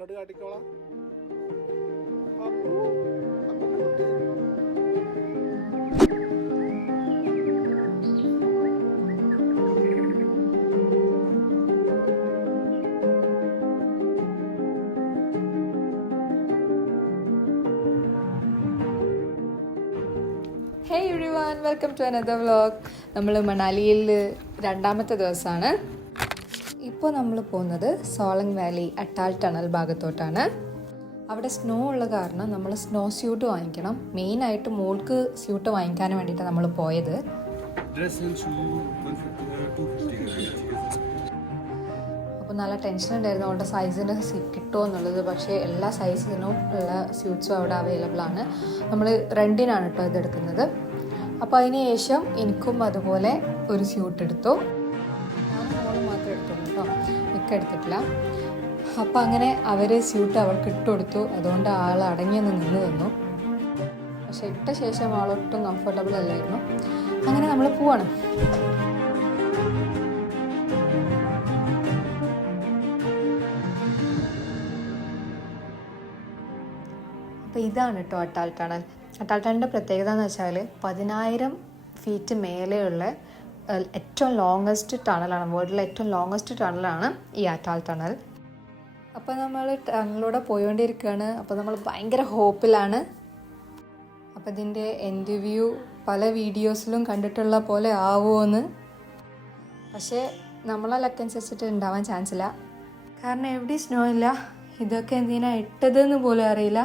ഇങ്ങോട്ട് കാട്ടിക്കോളാം. Hey everyone, welcome to another vlog. നമ്മൾ മണാലിയിൽ രണ്ടാമത്തെ ദിവസമാണ്. ഇപ്പോൾ നമ്മൾ പോകുന്നത് സോളങ് വാലി അട്ടാൽ ടണൽ ഭാഗത്തോട്ടാണ്. അവിടെ സ്നോ ഉള്ള കാരണം നമ്മൾ സ്നോ സ്യൂട്ട് വാങ്ങിക്കണം. മെയിനായിട്ട് മോൾക്ക് സ്യൂട്ട് വാങ്ങിക്കാൻ വേണ്ടിയിട്ടാണ് നമ്മൾ പോയത്. അപ്പോൾ നല്ല ടെൻഷൻ ഉണ്ടായിരുന്നു അവളുടെ സൈസിന് കിട്ടുമോ എന്നുള്ളത്. പക്ഷേ എല്ലാ സൈസിനും ഉള്ള സ്യൂട്ട്സും അവിടെ അവൈലബിൾ ആണ്. നമ്മൾ റെൻറ്റിനാണ് കേട്ടോ ഇതെടുക്കുന്നത്. അപ്പോൾ അതിന് ശേഷം എനിക്കും അതുപോലെ ഒരു സ്യൂട്ട് എടുത്തു. ഞാൻ മോള് മാത്രമേ എടുത്തുള്ളൂ കേട്ടോ, മിക്ക എടുത്തിട്ടില്ല. അപ്പോൾ അങ്ങനെ അവർ സ്യൂട്ട് അവൾക്ക് ഇട്ട് കൊടുത്തു. അതുകൊണ്ട് ആൾ അടങ്ങിയൊന്ന് നിന്ന് തന്നു. പക്ഷെ ഇട്ട ശേഷം ആളൊട്ടും കംഫർട്ടബിൾ അല്ലായിരുന്നു. അങ്ങനെ നമ്മൾ പോവാണ്. അപ്പോൾ ഇതാണ് കേട്ടോ അട്ടാൽ ടണൽ. അട്ടാൽ ടണലിൻ്റെ പ്രത്യേകത എന്ന് വെച്ചാൽ 10,000 ഫീറ്റ് മേലെയുള്ള ഏറ്റവും ലോങ്ങസ്റ്റ് ടണലാണ്. വേൾഡിലെ ഏറ്റവും ലോങ്ങസ്റ്റ് ടണലാണ് ഈ അട്ടാൽ ടണൽ. അപ്പോൾ നമ്മൾ ടണലിലൂടെ പോയിക്കൊണ്ടിരിക്കുകയാണ്. അപ്പോൾ നമ്മൾ ഭയങ്കര ഹോപ്പിലാണ്. അപ്പോൾ ഇതിൻ്റെ എൻഡ് വ്യൂ പല വീഡിയോസിലും കണ്ടിട്ടുള്ള പോലെ ആവുമോയെന്ന്. പക്ഷേ നമ്മളെ ലക്കനുസരിച്ചിട്ട് ഉണ്ടാവാൻ ചാൻസ് ഇല്ല. കാരണം എവിടെയും സ്നോ ഇല്ല. ഇതൊക്കെ എന്തിനാ ഇട്ടതെന്ന് പോലും അറിയില്ല.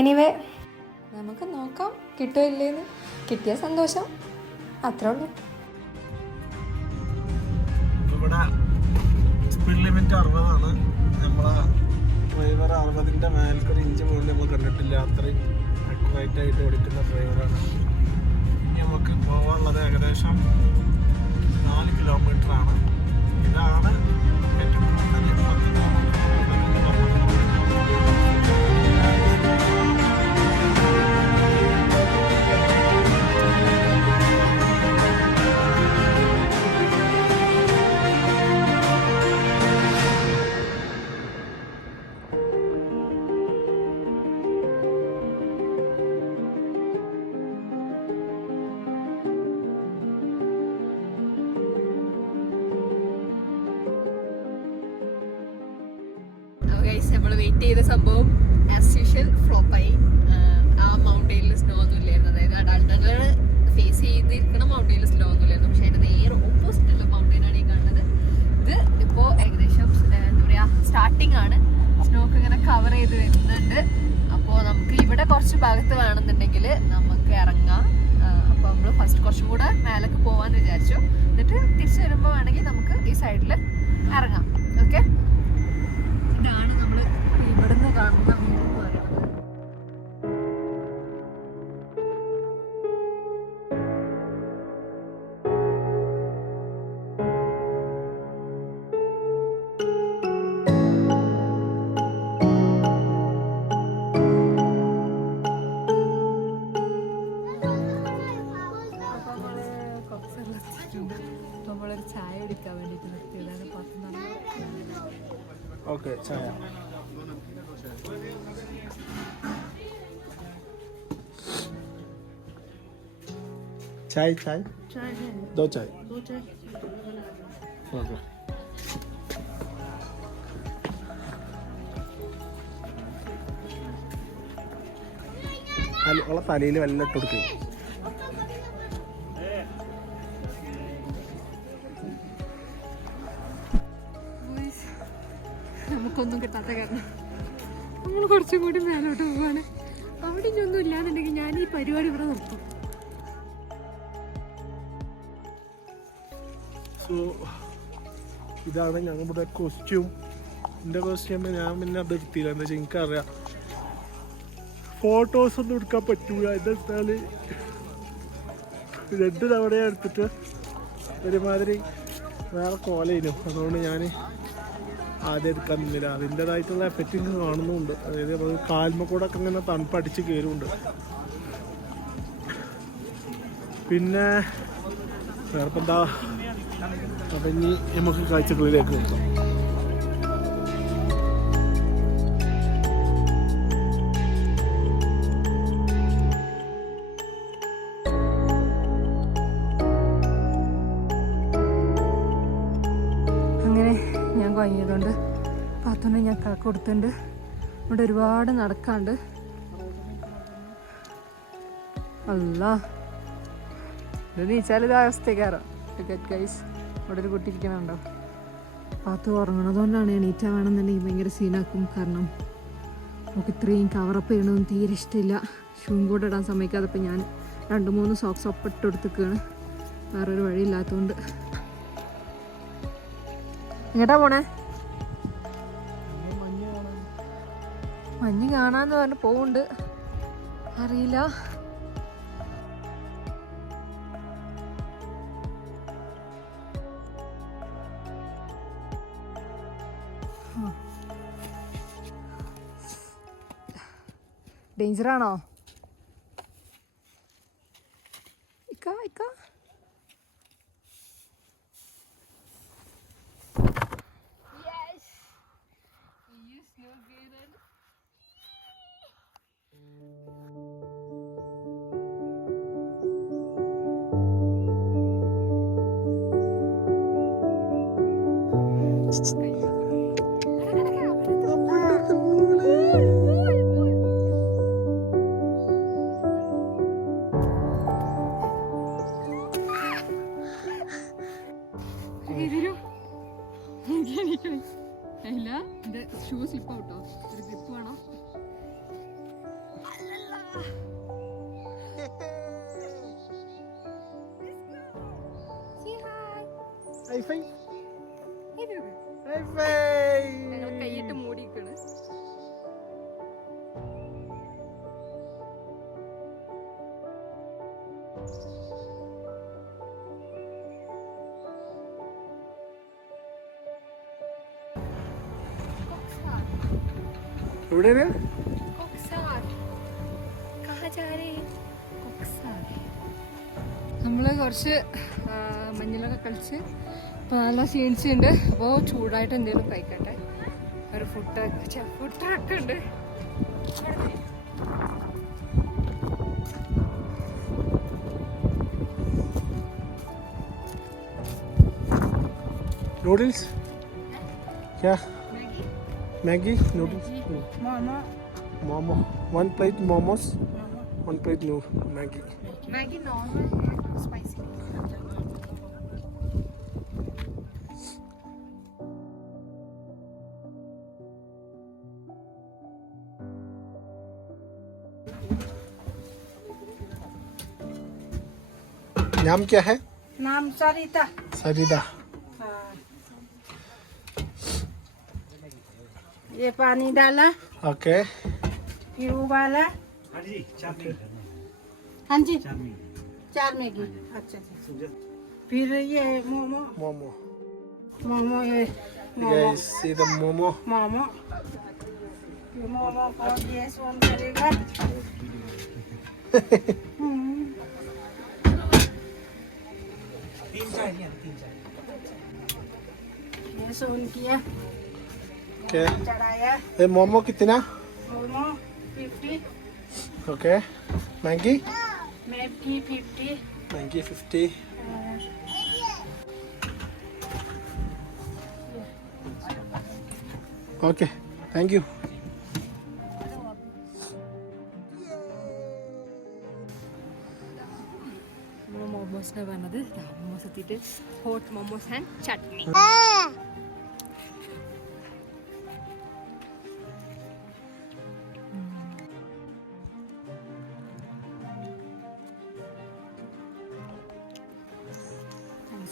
എനിവേ നമുക്ക് നോക്കാം കിട്ടുമോ ഇല്ലേന്ന്. കിട്ടിയ സന്തോഷം, അത്രേ ഉള്ളൂ. ഇവിടെ സ്പീഡ് ലിമിറ്റ് 60 ആണ്. നമ്മളെ ഡ്രൈവർ 60-ന്റെ മേൽക്കൊരു ഇഞ്ച് പോലും നമ്മൾ കണ്ടിട്ടില്ല. അത്രയും അക്യുറേറ്റ് ആയിട്ട് ഓടിക്കുന്ന ഡ്രൈവറാണ്. ഇനി നമുക്ക് പോകാനുള്ളത് ഏകദേശം 4 കിലോമീറ്റർ ആണ്. ഇതാണ് ഏറ്റവും കൂടുതൽ 10 കിലോമീറ്റർ. നമ്മൾ വെയിറ്റ് ചെയ്ത സംഭവം ആസ് യൂഷ്വൽ ഫ്ലോപ്പായി. ആ മൗണ്ടൈനിൽ സ്നോ ഒന്നും ഇല്ലായിരുന്നു. അതായത് അടാൽ ടണൽ ഫേസ് ചെയ്തിരിക്കുന്ന മൗണ്ടൈനിൽ സ്നോ ഒന്നും ഇല്ലായിരുന്നു. പക്ഷേ അതിൻ്റെ നേരെ ഓപ്പോസിറ്റ് ഉള്ള മൗണ്ടൈനാണ് ഈ കാണുന്നത്. ഇത് ഇപ്പോൾ ഏകദേശം എന്താ പറയുക, സ്റ്റാർട്ടിങ് ആണ്. സ്നോ ഒക്കെ ഇങ്ങനെ കവർ ചെയ്ത് വരുന്നുണ്ട്. അപ്പോൾ നമുക്ക് ഇവിടെ കുറച്ച് ഭാഗത്ത് വേണമെന്നുണ്ടെങ്കിൽ നമുക്ക് ഇറങ്ങാം. അപ്പോൾ നമ്മൾ ഫസ്റ്റ് കുറച്ചും കൂടെ മേലേക്ക് പോകാമെന്ന് വിചാരിച്ചു. എന്നിട്ട് തിരിച്ചു വരുമ്പോൾ വേണമെങ്കിൽ നമുക്ക് ഈ സൈഡിൽ ഇറങ്ങാം. ഓക്കെ, ഇതാണ് നമ്മൾ ഇവിടുന്ന് കാണുന്ന വ്യൂ എന്ന് പറയുന്നത്. നമ്മളൊരു ചായ എടുക്കാൻ വേണ്ടിയിട്ട് നിർത്തിയതാണ്. ഓക്കെ, ചായ. चाय चाय चाय है, 2 चाय. 2 चाय. ओके. ഉള്ള തലയിൽ വല്ല ഇട്ട് കൊടുക്കുക. നമുക്കൊന്നും കിട്ടാത്ത കാരണം നമ്മൾ കുറച്ചും കൂടി മേലോട്ട് പോവാണ്. അവിടെ ഒന്നും ഇല്ലാന്നുണ്ടെങ്കിൽ ഞാൻ ഈ പരിപാടി ഇവിടെ നിർത്തും. സോ ഇതാണ് ഞങ്ങളുടെ കോസ്റ്റ്യൂം. എൻ്റെ കോസ്റ്റ്യൂം ഞാൻ പിന്നെ അത് എടുത്തില്ല. എന്താ വെച്ചാൽ എനിക്കറിയാം ഫോട്ടോസൊന്നും എടുക്കാൻ പറ്റൂല. എന്താ 2 തവണ എടുത്തിട്ട് ഒരുമാതിരി വേറെ കോലയിനും. അതുകൊണ്ട് ഞാൻ ആദ്യം എടുക്കാൻ നിന്നില്ല. അതിൻ്റെതായിട്ടുള്ള എഫക്റ്റിങ് കാണുന്നുണ്ട്. അതായത് നമ്മൾ കാൽമ കൂടെ ഒക്കെ ഇങ്ങനെ തണുപ്പടിച്ച് കയറുന്നുണ്ട്. പിന്നെ വേറെ എന്താ. അപ്പം ഇനി നമുക്ക് കാഴ്ചകളിലേക്ക് നോക്കാം. പാത്തുനെ ഞാൻ കൊടുത്തിട്ടുണ്ട്. ഇവിടെ ഒരുപാട് നടക്കാണ്ട്. അല്ല നീച്ചാൽ ഇത് അവസ്ഥക്കാരോ ഗൈസ്. ഇവിടെ ഒരു കുട്ടി ഇരിക്കണുണ്ടോ? പാത്തു ഉറങ്ങണതുകൊണ്ടാണ്. എണീറ്റാ വേണമെന്നുണ്ടെങ്കിൽ ഭയങ്കര സീനാക്കും. കാരണം നമുക്ക് ഇത്രയും കവറപ്പ് ചെയ്യണമെന്ന് തീരെ ഇഷ്ടമില്ല. ഷൂവും കൂടെ ഇടാൻ സമ്മതിക്കാതപ്പോൾ ഞാൻ 2-3 സോക്സ് ഒപ്പിട്ട് കൊടുത്തിരിക്കുകയാണ്. വേറൊരു വഴിയില്ലാത്തതുകൊണ്ട്. എങ്ങോട്ടാ പോണേ? മഞ്ഞ് കാണാന്ന് പറഞ്ഞ് പോവുണ്ട്. അറിയില്ല. ഡേഞ്ചറാണോ? ഇക്ക ഇക്ക ഷൂ സ്ലിപ്പ് ഔട്ടോ? ഒരു ഗ്രിപ്പ് വേണം. ഞങ്ങൾ കൈയിട്ട് മൂടിയിരിക്കണ്. എവിടെയാണ്? നമ്മള് കുറച്ച് മഞ്ഞളൊക്കെ കളിച്ച് ഇപ്പൊ നല്ല ക്ഷീണിച്ചുണ്ട്. അപ്പോൾ ചൂടായിട്ട് എന്തെങ്കിലും കഴിക്കട്ടെ. ഒരു ഫുഡ് ട്രക്ക് ഉണ്ട്. नूडल्स क्या? Maggi noodles momo 1 plate momos 1 plate Maggi normal spicy. नाम क्या है? नाम सरिता। सरिता। ये पानी डाला। ओके। फिर उबाला। हाँ जी, हाँ जी, 4 मैगी। अच्छा। फिर ये मोमो। ये Guys, see the momo. ये मोमो को गैस ऑन करेगा। गैस ऑन किया। ओके। चढ़ाया। ये मोमो कितना? Momo 50। Okay. Maggi? Maggi 50। Maggi 50। Okay, thank you. മോമോസിനെ പറഞ്ഞത് മോമോസ് എത്തിയിട്ട് hot momos and chutney.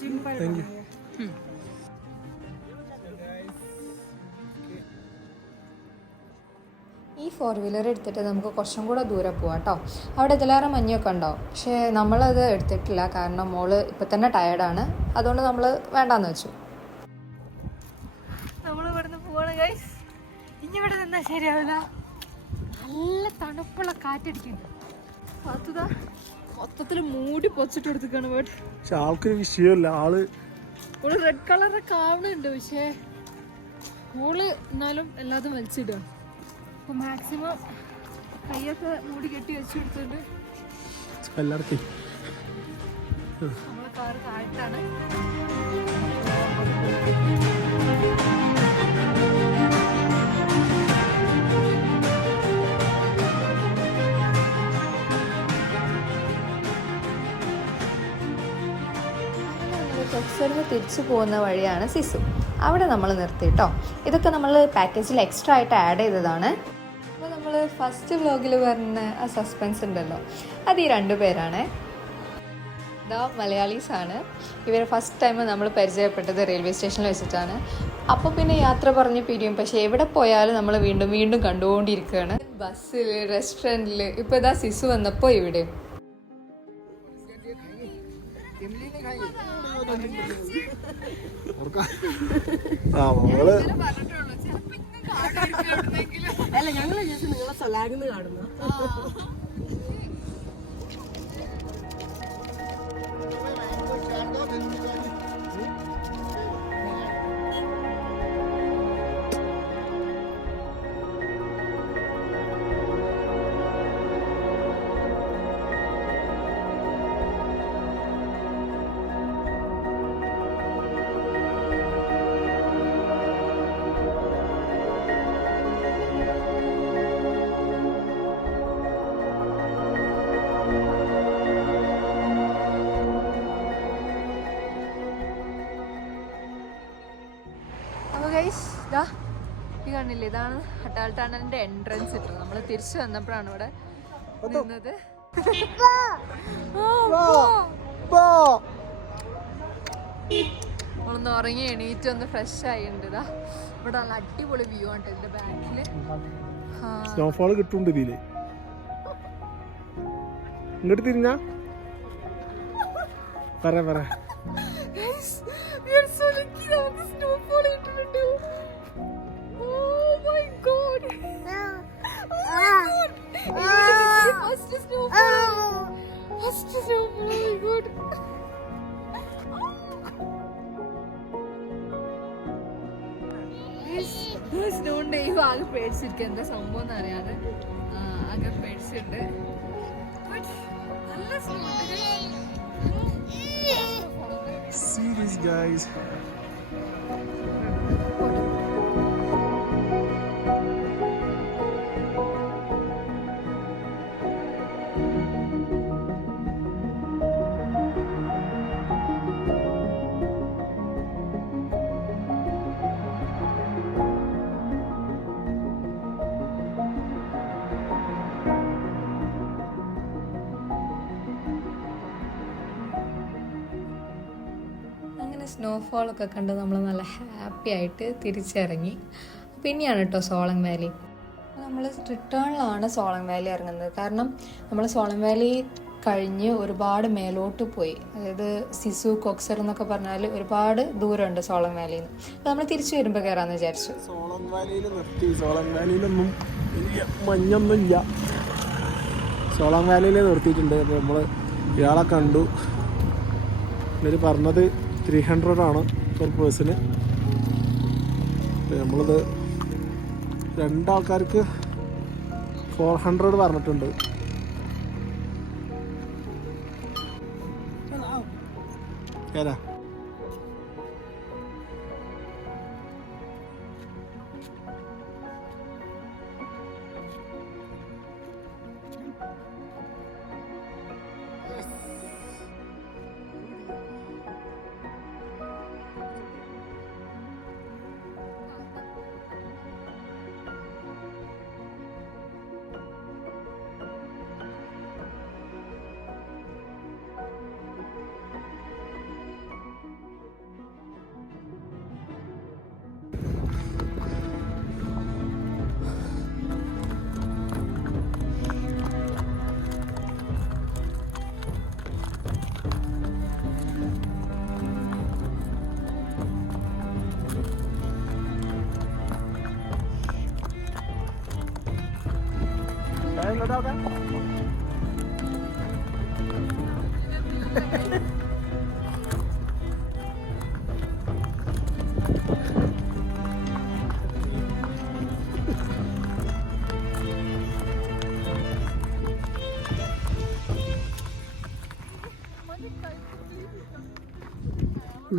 Simple. Thank you. ഈ 4-വീലർ എടുത്തിട്ട് നമുക്ക് കുറച്ചും കൂടെ ദൂരെ പോവാം കേട്ടോ. അവിടെ ഇതിലേറെ മഞ്ഞൊക്കെ ഉണ്ടാവും. പക്ഷേ നമ്മളത് എടുത്തിട്ടില്ല. കാരണം മോള് ഇപ്പം തന്നെ ടയേർഡാണ്. അതുകൊണ്ട് നമ്മൾ വേണ്ടാന്ന് വെച്ചു. നമ്മൾ ഇവിടുന്ന് പോവാണ് ഗൈസ്. ഇനി ഇവിടെ നിന്നാൽ ശരിയാവില്ല. നല്ല തണുപ്പുള്ള കാറ്റടിക്കുന്നു. അതുതാ മൊത്തത്തിൽ മൂടി പൊച്ചിട്ട് എടുത്തിക്കാണ് വീട്. പക്ഷെ ആൾക്കൊരു വിഷയമല്ല. ആള് ഓള് റെഡ് കളറൊക്കെ ആവണുണ്ട്. പക്ഷേ ഓള് എന്നാലും എല്ലാതും വലിച്ചിടുക. അപ്പോൾ മാക്സിമം കയ്യൊക്കെ മൂടി കെട്ടി വെച്ച് കൊടുത്തിട്ടുണ്ട്. എല്ലാവർക്കും നമ്മളെ കാറ് താഴ്ത്താണ്. കൊക്സറിന് തിരിച്ചു പോകുന്ന വഴിയാണ് സിസു. അവിടെ നമ്മൾ നിർത്തി കേട്ടോ. ഇതൊക്കെ നമ്മൾ പാക്കേജിൽ എക്സ്ട്രാ ആയിട്ട് ആഡ് ചെയ്തതാണ്. അപ്പോൾ നമ്മൾ ഫസ്റ്റ് വ്ലോഗിൽ പറഞ്ഞ ആ സസ്പെൻസ് ഉണ്ടല്ലോ, അത് ഈ 2 പേരാണ്. ഇതാ മലയാളീസാണ്. ഇവരെ ഫസ്റ്റ് ടൈം നമ്മൾ പരിചയപ്പെട്ടത് റെയിൽവേ സ്റ്റേഷനിൽ വെച്ചിട്ടാണ്. അപ്പോൾ പിന്നെ യാത്ര പറഞ്ഞ് പിരിയും, പക്ഷേ എവിടെ പോയാലും നമ്മൾ വീണ്ടും വീണ്ടും കണ്ടുകൊണ്ടിരിക്കുകയാണ്. ബസ്സിൽ, റെസ്റ്റോറൻറ്റിൽ. ഇപ്പോൾ ഇതാ സിസു വന്നപ്പോൾ ഇവിടെ അല്ല ഞങ്ങൾ നിങ്ങളെ സലാഗിന്ന് കാണുന്നു. ഈ കണ്ടില്ലേ, ഇതാണ് അട്ടാൾ ടണലിന്റെ എൻട്രൻസ് ഇട്ടത്. നമ്മൾ തിരിച്ചു വന്നപ്പോഴാണ് ഇവിടെ നിന്നത്. നമ്മളൊന്ന് ഉറങ്ങി എണീറ്റ് ഒന്ന് ഫ്രഷ് ആയിട്ടുണ്ട്. ഇതാ ഇവിടെ നല്ല അടിപൊളി വ്യൂ ആണ് ഇതിന്റെ ബാക്കില്. സ്നോഫോൾ കിട്ടുന്നുണ്ട് ഇതില്. ഇങ്ങോട്ട് തിരിഞ്ഞ പറ സ്നോണ്ട് ഈ ആകെ പേടിച്ചിരിക്കുക, എന്താ സംഭവം എന്ന് അറിയാതെ ആകെ പേടിച്ചിട്ടുണ്ട്. നല്ല See these guys. സ്നോഫോളൊക്കെ കണ്ട് നമ്മൾ നല്ല ഹാപ്പി ആയിട്ട് തിരിച്ചിറങ്ങി. പിന്നെയാണ് കേട്ടോ സോളങ് വാലി. നമ്മൾ റിട്ടേണിലാണ് സോളങ് വാലി ഇറങ്ങുന്നത്. കാരണം നമ്മൾ സോളങ് വാലി കഴിഞ്ഞ് ഒരുപാട് മേലോട്ട് പോയി. അതായത് സിസു, കൊക്സർ എന്നൊക്കെ പറഞ്ഞാൽ ഒരുപാട് ദൂരമുണ്ട് സോളങ് വാലിയിൽ നിന്ന്. അപ്പോൾ നമ്മൾ തിരിച്ചു വരുമ്പോൾ കയറാമെന്ന് വിചാരിച്ചു. സോളങ് വാലിയിൽ നിർത്തി. സോളങ് വാലിയിലൊന്നും മഞ്ഞൊന്നും ഇല്ല. സോളങ് വാലിയിൽ നിർത്തിയിട്ടുണ്ട്. അപ്പോൾ നമ്മൾ ഇയാളെ കണ്ടു. ഇവർ പറഞ്ഞത് 300 ആണ് പെർ പേഴ്സണ്. നമ്മളിത് 2 ആൾക്കാർക്ക് 400 പറഞ്ഞിട്ടുണ്ട്. ഏതാ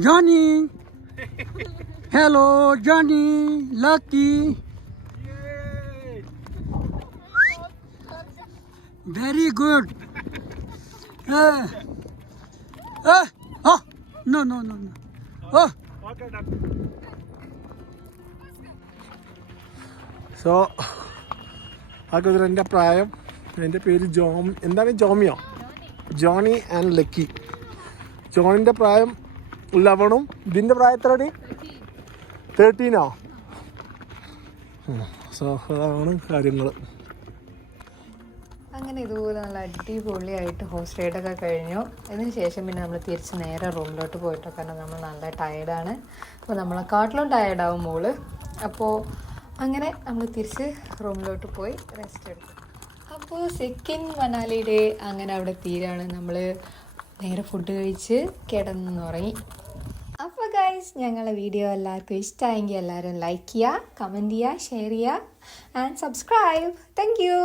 Johnny. Hello, Johnny. Lucky. Very good. Oh, no. Oh, so ആ കുതിരൻ്റെ പ്രായം, എൻ്റെ പേര് എന്താണ് ജോമിയോ, ജോണി ആൻഡ് ലക്കി. ജോണിൻ്റെ പ്രായം 11, ഇതിൻ്റെ പ്രായം എത്രടി? 13. സോ അതാണ് കാര്യങ്ങൾ. അങ്ങനെ ഇതുപോലെ നല്ല അടിപൊളിയായിട്ട് ഹോഴ്സ് റൈഡൊക്കെ കഴിഞ്ഞു. അതിന് ശേഷം പിന്നെ നമ്മൾ തിരിച്ച് നേരെ റൂമിലോട്ട് പോയിട്ടോ, കാരണം നമ്മൾ നല്ല ടയേർഡാണ്. അപ്പോൾ നമ്മളെക്കാട്ടിലും ടയേർഡാവും മോള്. അപ്പോൾ അങ്ങനെ നമ്മൾ തിരിച്ച് റൂമിലോട്ട് പോയി റെസ്റ്റ് എടുക്കും. അപ്പോൾ സെക്കൻഡ് മനാലി ഡേ അങ്ങനെ അവിടെ തീരാണ്. നമ്മൾ നേരെ ഫുഡ് കഴിച്ച് കിടന്നുറങ്ങി. അപ്പോൾ ഗൈസ്, ഞങ്ങളുടെ വീഡിയോ എല്ലാവർക്കും ഇഷ്ടമായെങ്കിൽ എല്ലാവരും ലൈക്ക് ചെയ്യുക, കമൻറ്റ് ചെയ്യുക, ഷെയർ ചെയ്യുക ആൻഡ് സബ്സ്ക്രൈബ്. Thank you.